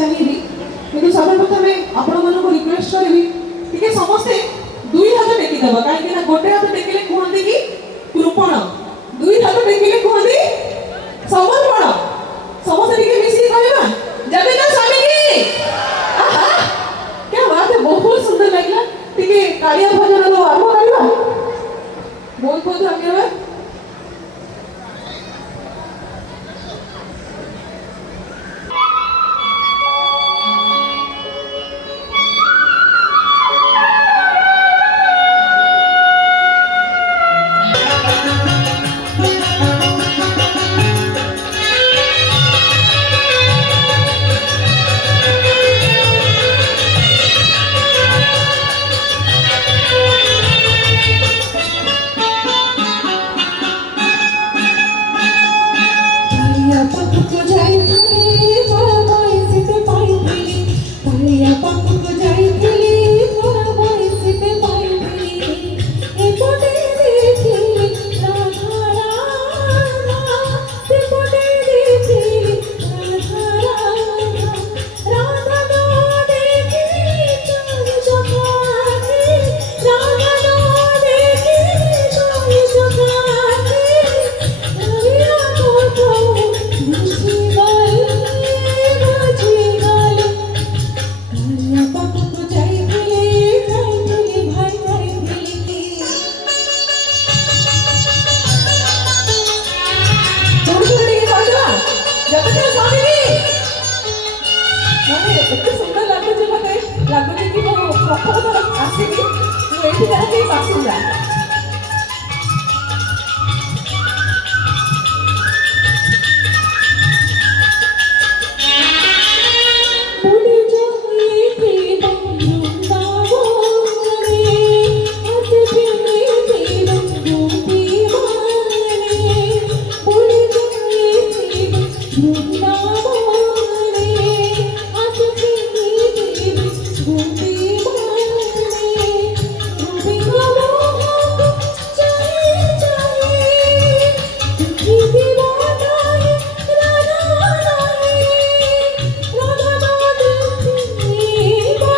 चाहिए किंतु सर्वप्रथमे आपण मानको रिक्वेस्ट करबी टिके समस्ते दुई हाथ टेकी देबा काहे कि ना गोटे हाथ टेकिले कहंती कि कृपण दुई हाथ टेकिले कहंती समर्पण समस्ते टिके मिसी कहबा जबे ना स्वामी की आहा क्या बात है बहुत सुंदर लागला टिके कालिया भजन रो आरंभ करबा बहुत बहुत धन्यवाद। एते सुंदर लागुचे मते लागुचे कि प्रथम थर आसीबी मु एठी जाके बासिला।